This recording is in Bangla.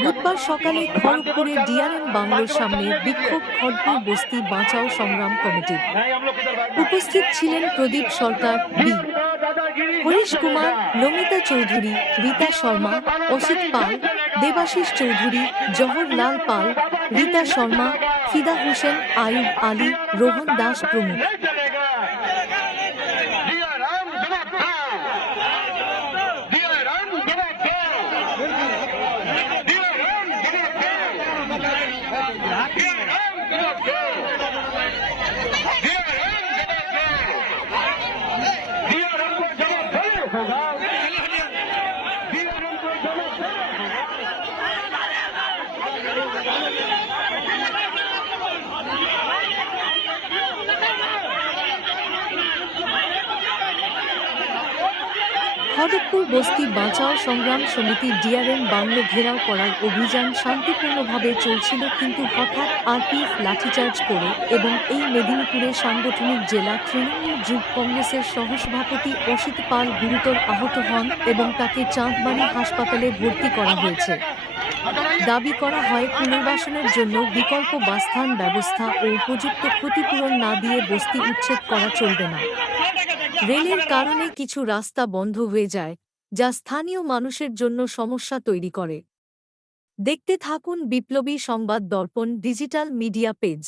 বুধবার সকালে খড়গপুরে ডিআরএম বাংলোর সামনে বিক্ষোভ খড়গপুর বস্তি বাঁচাও সংগ্রাম কমিটির। উপস্থিত ছিলেন প্রদীপ সরকার, বি হরিশ কুমার, নমিতা চৌধুরী, রীতা শর্মা, অসিত পাল, দেবাশিস চৌধুরী, জহর লাল পাল, রীতা শর্মা, ফিদা হোসেন, আয়ুব আলী, রোহন দাস প্রমুখ। খড়গপুর বস্তি বাঁচাও সংগ্রাম সমিতির ডিআরএম বাংলো ঘেরাও করার অভিযান শান্তিপূর্ণভাবে চলছিল, কিন্তু হঠাৎ আরপিএফ লাঠিচার্জ করে এবং এই মেদিনীপুরে সাংগঠনিক জেলা তৃণমূল যুব কংগ্রেসের সহসভাপতি অসিত পাল গুরুতর আহত হন এবং তাকে চাঁদবাড়ি হাসপাতালে ভর্তি করা হয়েছে। দাবি করা হয়, পুনর্বাসনের জন্য বিকল্প বাসস্থান ব্যবস্থা ও উপযুক্ত ক্ষতিপূরণ না দিয়ে বস্তি উচ্ছেদ করা চলবে না। রেলের কারণে কিছু রাস্তা বন্ধ হয়ে যায়, যা স্থানীয় মানুষের জন্য সমস্যা তৈরি করে। দেখতে থাকুন বিপ্লবী সংবাদ দর্পণ ডিজিটাল মিডিয়া পেজ।